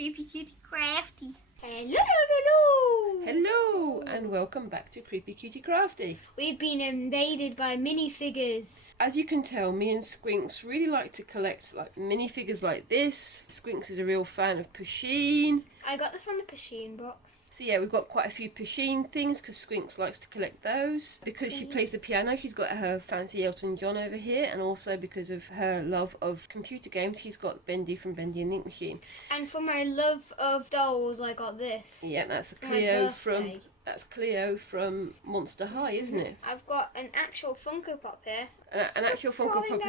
Creepy Cutie Crafty. Hello and welcome back to Creepy Cutie Crafty. We've been invaded by minifigures. As you can tell, me and Squinks really like to collect minifigures like this. Squinks is a real fan of Pusheen. I got this from the Pusheen box. So yeah, we've got quite a few Pusheen things because Squinks likes to collect those. Because she plays the piano, she's got her fancy Elton John over here, and also because of her love of computer games, she's got Bendy from Bendy and the Ink Machine. And for my love of dolls, I got this. Yeah, that's Cleo from Monster High, isn't it? I've got an actual Funko Pop here. An actual Funko Pop.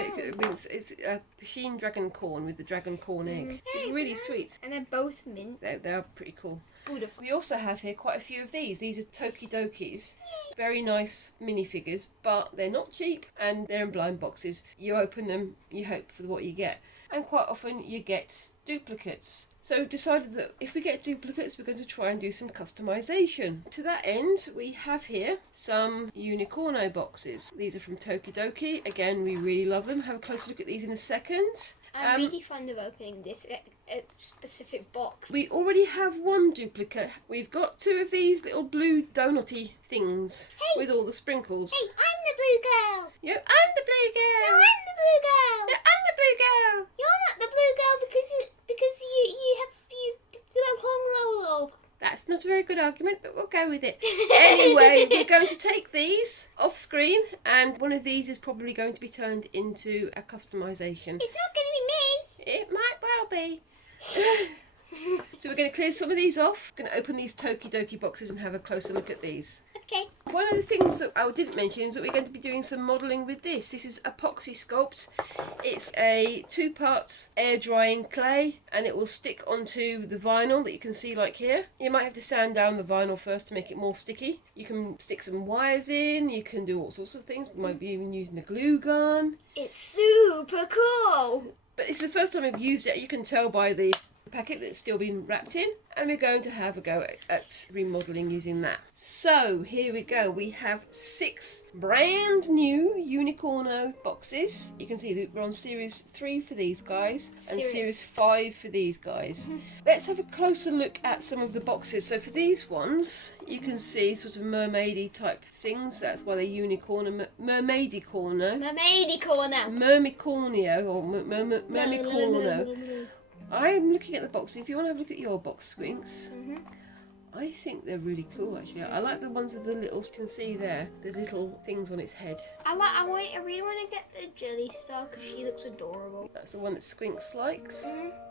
It's a Pusheen dragon corn with the dragon corn egg. It's really sweet. And they're both mint. They are pretty cool. Beautiful. We also have here quite a few of these. These are Tokidokis. Very nice minifigures, but they're not cheap and they're in blind boxes. You open them, you hope for what you get. And quite often you get duplicates. So we've decided that if we get duplicates, we're going to try and do some customization. To that end, we have here some Unicorno boxes. These are from Tokidoki. Again, we really love them. Have a closer look at these in a second. I'm really fond of opening this specific box. We already have one duplicate. We've got two of these little blue donutty things with all the sprinkles. Hey, I'm the blue girl. Yeah, I'm the blue girl. No, I'm the blue girl. Yeah, I'm the blue girl. You're not the blue girl because you don't roll. That's not a very good argument, but we'll go with it. Anyway, we're going to take these off screen, and one of these is probably going to be turned into a customization. It's not going to be me. It might well be. So we're going to clear some of these off. We're going to open these Tokidoki boxes and have a closer look at these. Okay. One of the things that I didn't mention is that we're going to be doing some modelling with this. This is Apoxie Sculpt. It's a 2-part air drying clay, and it will stick onto the vinyl that you can see like here. You might have to sand down the vinyl first to make it more sticky. You can stick some wires in, you can do all sorts of things. We might be even using the glue gun. It's super cool. But it's the first time I've used it. You can tell by the packet that's still been wrapped in, and we're going to have a go at remodelling using that. So here we go. We have 6 brand new Unicorno boxes. You can see that we're on series 3 for these guys and series 5 for these guys. Let's have a closer look at some of the boxes. So for these ones, you can see sort of mermaidy type things. That's why they're Unicorno, mermaidicorno, mermicornio or mermicorno. I'm looking at the box. If you want to have a look at your box, Squinks, I think they're really cool actually. I like the ones with the little, you can see there, the little things on its head. I really want to get the jelly star because she looks adorable. That's the one that Squinks likes.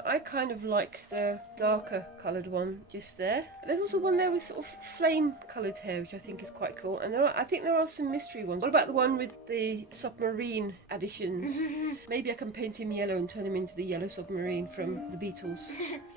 I kind of like the darker coloured one just there. There's also one there with sort of flame coloured hair, which I think is quite cool. And I think there are some mystery ones. What about the one with the submarine additions? Maybe I can paint him yellow and turn him into the yellow submarine from the Beatles.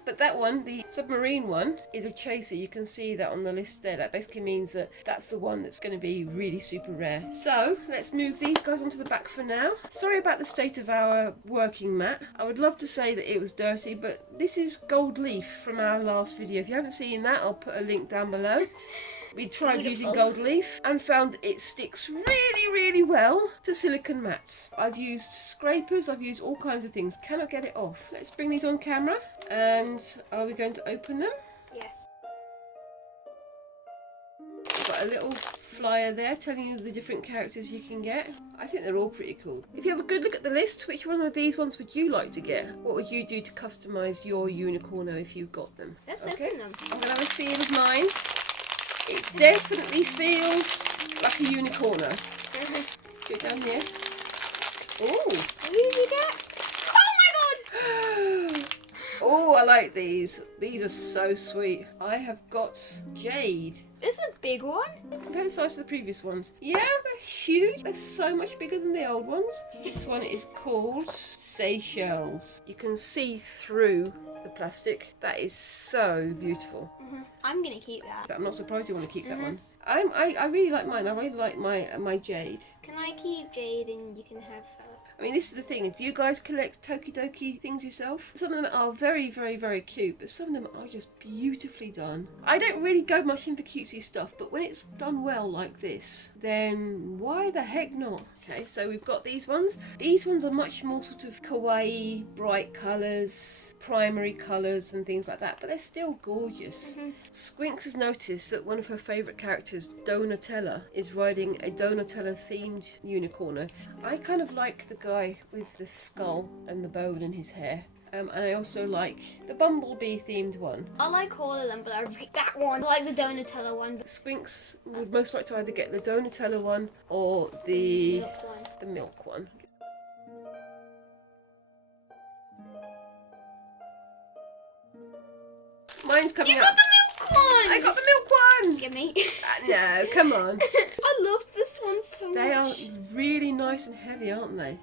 But that one, the submarine one, is a chaser. You can see that on the list there. That basically means that that's the one that's going to be really super rare. So let's move these guys onto the back for now. Sorry about the state of our working mat. I would love to say that it was dirty, but this is gold leaf from our last video. If you haven't seen that, I'll put a link down below. We tried using gold leaf and found it sticks really well to silicone mats. I've used scrapers, I've used all kinds of things, cannot get it off. Let's bring these on camera, and are we going to open them? Yeah. I've got a little flyer there telling you the different characters you can get. I think they're all pretty cool. If you have a good look at the list, which one of these ones would you like to get? What would you do to customise your Unicorno if you got them? Let's open them. I'm going to have a feel of mine. It definitely feels like a Unicorno. Let's go down here. Oh! What did you get? Oh my god! Oh, I like these. These are so sweet. I have got Jade. This is a big one. Compare the size to the previous ones. Yeah, they're huge. They're so much bigger than the old ones. This one is called Seychelles. You can see through the plastic. That is so beautiful. I'm gonna keep that. But I'm not surprised you want to keep that one. I really like mine. I really like my Jade. Can I keep Jade and you can have I mean, this is the thing. Do you guys collect Tokidoki things yourself? Some of them are very, very, very cute, but some of them are just beautifully done. I don't really go much in for cutesy stuff, but when it's done well like this, then why the heck not? Okay, so we've got these ones. These ones are much more sort of kawaii, bright colours, primary colours and things like that, but they're still gorgeous. Squinks has noticed that one of her favourite characters, Donatella, is riding a Donatella themed unicorn. I kind of like the guy with the skull and the bone in his hair. And I also like the bumblebee themed one. I like all of them, but I like that one. I like the Donatella one. Squinks would most like to either get the Donatella one or the Milk one. milk one. Mine's coming You up. got the milk one! I got the milk one! Give me. No, come on. I love this one so much. They are really nice and heavy, aren't they?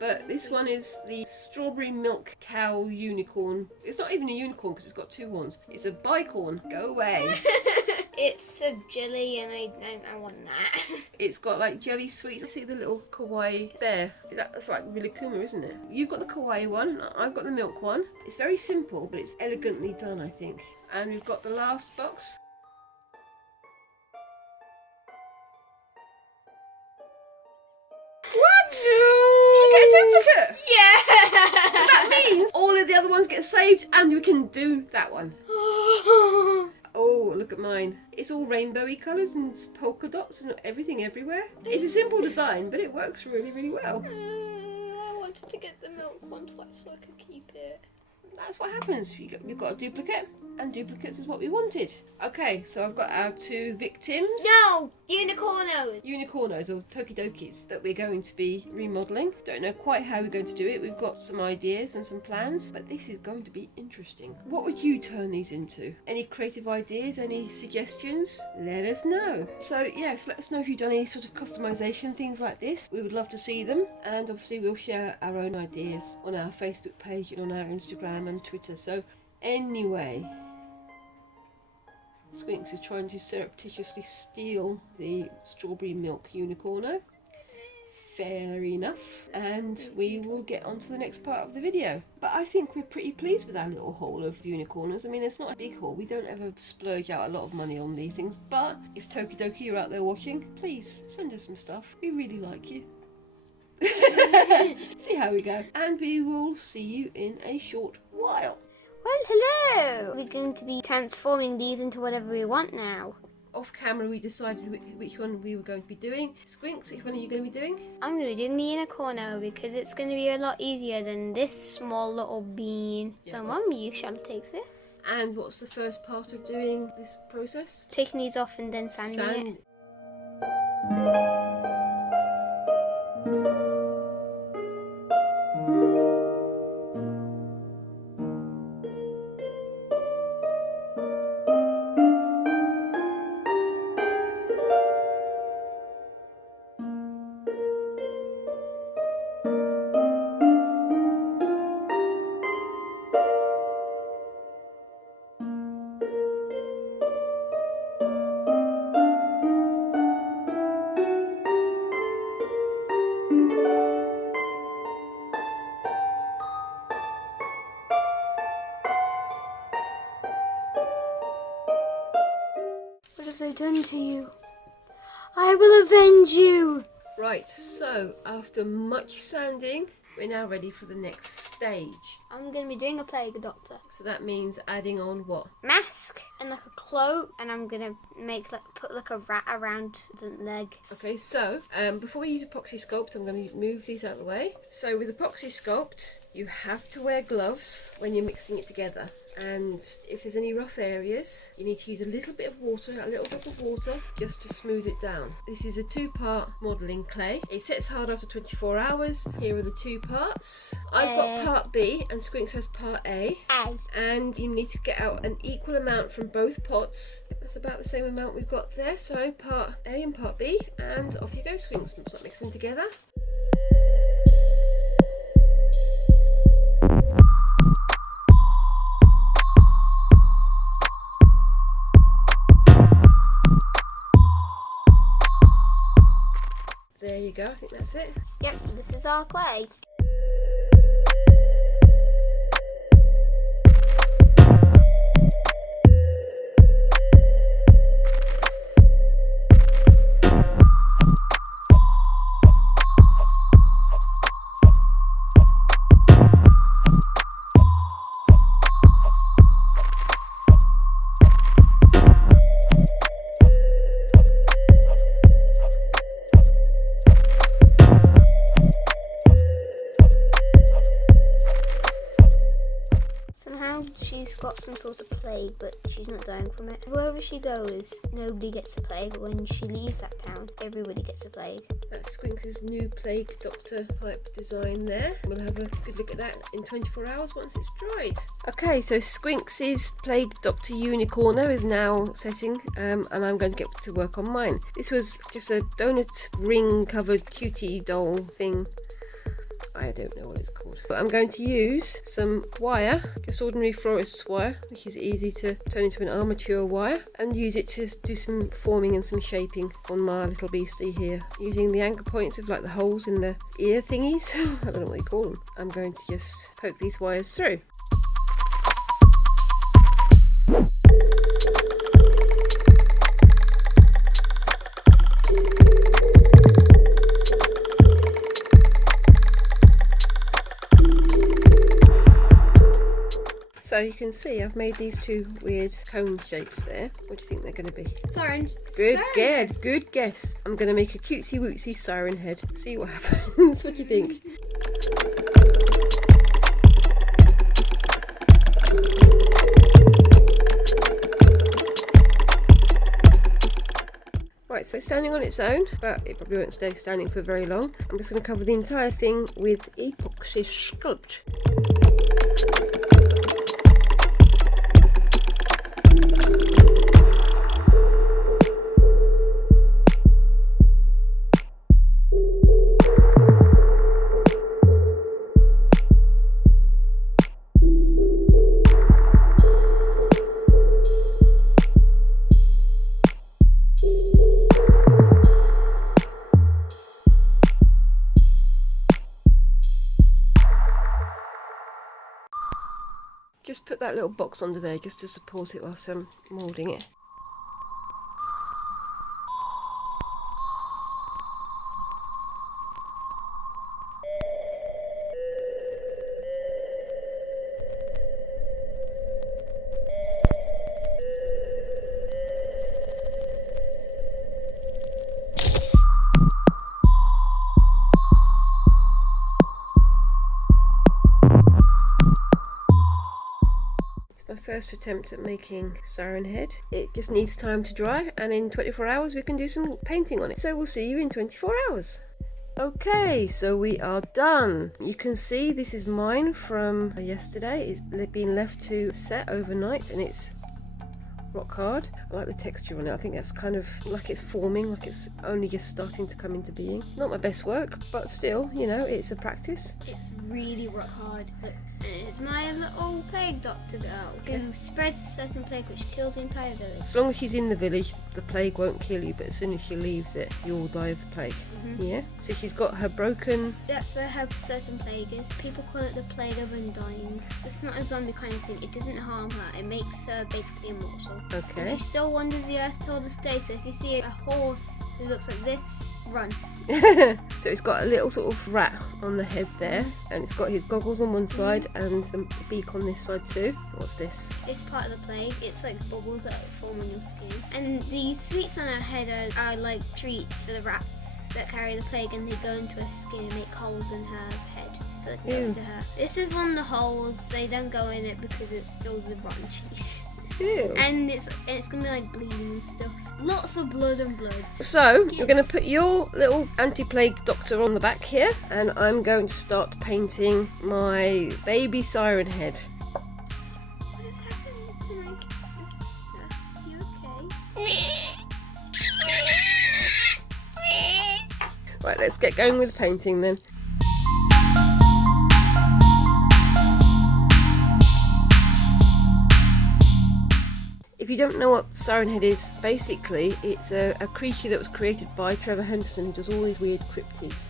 But this one is the strawberry milk cow unicorn. It's not even a unicorn because it's got two horns. It's a bicorn. Go away. It's a jelly and I want that. It's got like jelly sweets. I see the little kawaii bear. That's like Rillikuma, isn't it? You've got the kawaii one. I've got the milk one. It's very simple, but it's elegantly done, I think. And we've got the last box. What? No. You get a duplicate? Yeah. That means all of the other ones get saved and we can do that one. Oh, look at mine. It's all rainbowy colours and polka dots and everything everywhere. It's a simple design, but it works really, really well. I wanted to get the milk one twice so I could keep it. That's what happens. We've got a duplicate, and duplicates is what we wanted. Okay, so I've got our two victims. No! Unicornos! Unicornos or Tokidokis that we're going to be remodelling. Don't know quite how we're going to do it. We've got some ideas and some plans, but this is going to be interesting. What would you turn these into? Any creative ideas? Any suggestions? Let us know. So yes, let us know if you've done any sort of customization, things like this. We would love to see them, and obviously we'll share our own ideas on our Facebook page and on our Instagram and Twitter. So anyway, Squinks is trying to surreptitiously steal the strawberry milk unicorno. Fair enough. And we will get on to the next part of the video. But I think we're pretty pleased with our little haul of unicornos. I mean, it's not a big haul. We don't ever splurge out a lot of money on these things. But if Tokidoki are out there watching, please send us some stuff. We really like you. See how we go. And we will see you in a short while. Well, hello! We're going to be transforming these into whatever we want now. Off camera we decided which one we were going to be doing. Squinks, which one are you going to be doing? I'm going to be doing the unicorno because it's going to be a lot easier than this small little bean. Yeah, So, well- Mum, you shall take this. And what's the first part of doing this process? Taking these off and then sanding it. What have they done to you? I will avenge you! Right, so after much sanding, we're now ready for the next stage. I'm going to be doing a plague doctor. So that means adding on what? Mask and like a cloak, and I'm going to put like a rat around the leg. Okay, so before we use Apoxie Sculpt, I'm going to move these out of the way. So with Apoxie Sculpt, you have to wear gloves when you're mixing it together. And if there's any rough areas, you need to use a little bit of water, a little drop of water, just to smooth it down. This is a 2-part modelling clay. It sets hard after 24 hours. Here are the 2 parts. I've got part B and Squinks has part A. And you need to get out an equal amount from both pots. That's about the same amount we've got there. So part A and part B. And off you go, Squinks. Start mixing them together. There you go, I think that's it. Yep, this is our clay. She's got some sort of plague, but she's not dying from it. Wherever she goes, nobody gets a plague. When she leaves that town, everybody gets a plague. That's Squinks' new plague doctor type design there. We'll have a good look at that in 24 hours once it's dried. Okay, so Squinks' plague doctor unicorner is now setting, and I'm going to get to work on mine. This was just a donut ring covered cutie doll thing. I don't know what it's called. But I'm going to use some wire, just ordinary florist's wire, which is easy to turn into an armature wire, and use it to do some forming and some shaping on my little beastie here. Using the anchor points of like the holes in the ear thingies, I don't know what you call them. I'm going to just poke these wires through. So you can see I've made these two weird cone shapes there. What do you think they're going to be? Siren. Good guess. I'm going to make a cutesy wootsy siren head. See what happens. What do you think? Right, so it's standing on its own, but it probably won't stay standing for very long. I'm just going to cover the entire thing with Apoxie Sculpt. Just put that little box under there just to support it whilst I'm moulding it. My first attempt at making siren head. It just needs time to dry, and in 24 hours we can do some painting on it. So we'll see you in 24 hours. Okay, so we are done. You can see this is mine from yesterday. It's been left to set overnight and it's rock hard. I like the texture on it. I think that's kind of like it's forming, like it's only just starting to come into being. Not my best work, but still, you know, it's a practice. It's really rock hard. Look, it's my little plague doctor girl who spreads a certain plague which kills the entire village. As long as she's in the village, the plague won't kill you, but as soon as she leaves it, you'll die of the plague. Yeah? So she's got her broken... That's where her certain plague is. People call it the plague of undying. It's not a zombie kind of thing. It doesn't harm her. It makes her basically immortal. Okay. And she still wanders the earth till this day. So if you see a horse who looks like this, run. So it's got a little sort of rat on the head there, and it's got his goggles on one side and the beak on this side too. What's this? It's part of the plague. It's like bubbles that form on your skin. And the sweets on her head are like treats for the rats that carry the plague, and they go into her skin and make holes in her head so they can go into her. This is one of the holes. They don't go in it because it's still the rotten cheese. Ew. And it's gonna be like bleeding and stuff. Lots of blood and blood. So you're going to put your little anti-plague doctor on the back here, and I'm going to start painting my baby siren head. What is happening to my sister? You okay? Right, let's get going with painting then. If If you don't know what Siren Head is, basically it's a creature that was created by Trevor Henderson, who does all these weird cryptids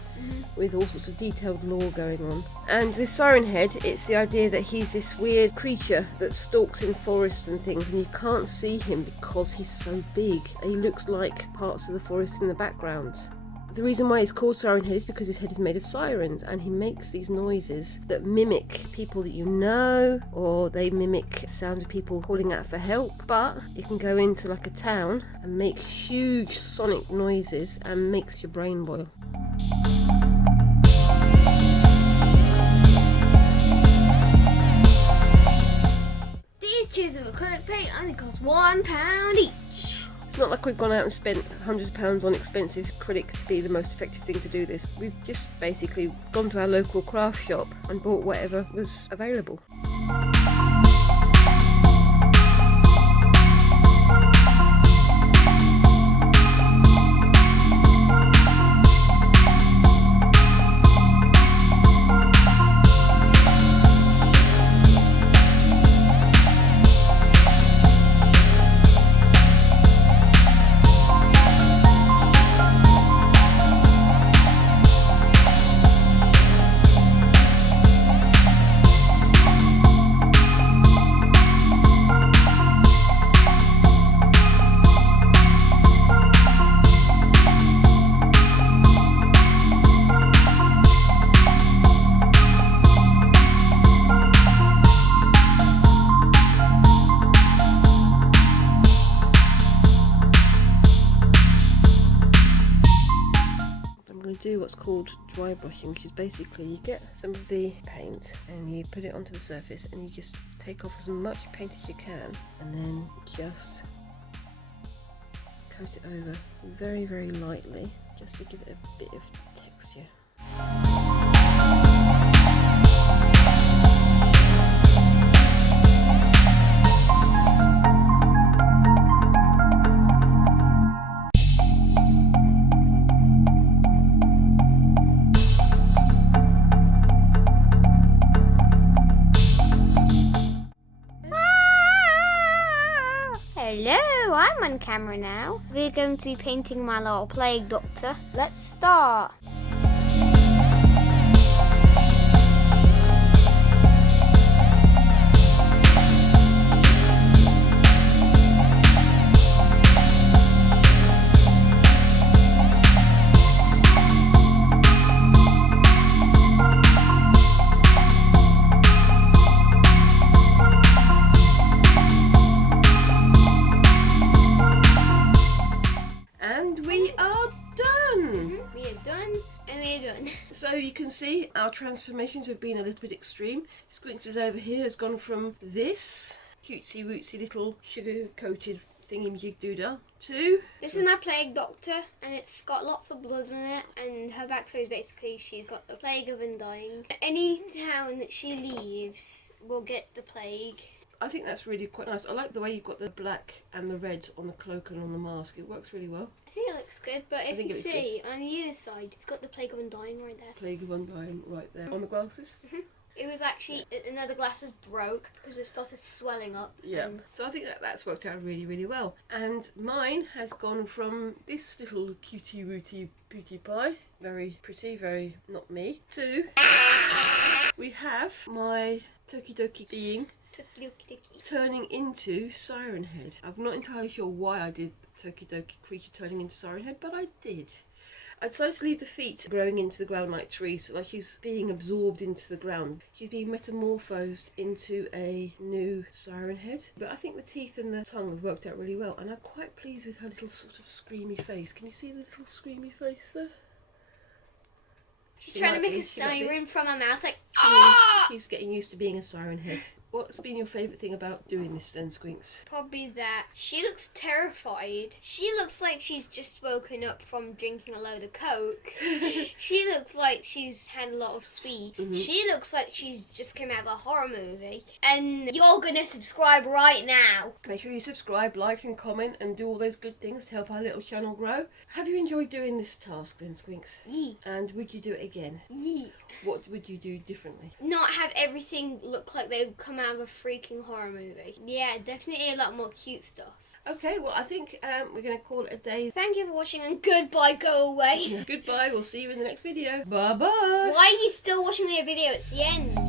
with all sorts of detailed lore going on. And with Siren Head, it's the idea that he's this weird creature that stalks in forests and things, and you can't see him because he's so big. He looks like parts of the forest in the background. The reason why he's called Siren Head is because his head is made of sirens, and he makes these noises that mimic people that you know, or they mimic the sound of people calling out for help. But it can go into like a town and make huge sonic noises and makes your brain boil. These tubes of acrylic paint only cost £1 each. It's not like we've gone out and spent £100 on expensive acrylic to be the most effective thing to do this. We've just basically gone to our local craft shop and bought whatever was available. Do what's called dry brushing, which is basically you get some of the paint and you put it onto the surface and you just take off as much paint as you can and then just coat it over very, very lightly just to give it a bit of texture. Hello, I'm on camera now. We're going to be painting my little plague doctor. Let's start. So you can see our transformations have been a little bit extreme. Squinks is over here has gone from this cutesy wootsy little sugar coated thingy doodah to this is my plague doctor, and it's got lots of blood on it, and her backstory is basically she's got the plague of undying. Any town that she leaves will get the plague. I think that's really quite nice. I like the way you've got the black and the red on the cloak and on the mask. It works really well. I think it looks good, but if you see on the other side, it's got the plague of undying right there. Plague of undying right there. On the glasses? It was actually, another glasses broke because it started swelling up. Yeah, so I think that's worked out really, really well. And mine has gone from this little cutie wooty beauty pie, very pretty, very not me, to we have my Tokidoki being turning into Siren Head. I'm not entirely sure why I did Tokidoki creature turning into Siren Head, but I did. I decided to leave the feet growing into the ground like trees, so like she's being absorbed into the ground. She's being metamorphosed into a new Siren Head. But I think the teeth and the tongue have worked out really well, and I'm quite pleased with her little sort of screamy face. Can you see the little screamy face there? She's trying to make a siren from her mouth, like she's getting used to being a Siren Head. What's been your favourite thing about doing this then, Squinks? Probably that she looks terrified. She looks like she's just woken up from drinking a load of Coke. She looks like she's had a lot of speed. She looks like she's just come out of a horror movie. And you're gonna subscribe right now. Make sure you subscribe, like and comment and do all those good things to help our little channel grow. Have you enjoyed doing this task then, Squinks? Yee. And would you do it again? Yee. What would you do differently? Not have everything look like they would come out of a freaking horror movie. Yeah, definitely a lot more cute stuff. Okay, well I think we're going to call it a day. Thank you for watching and goodbye, go away. Goodbye, we'll see you in the next video. Bye bye. Why are you still watching the video? It's the end.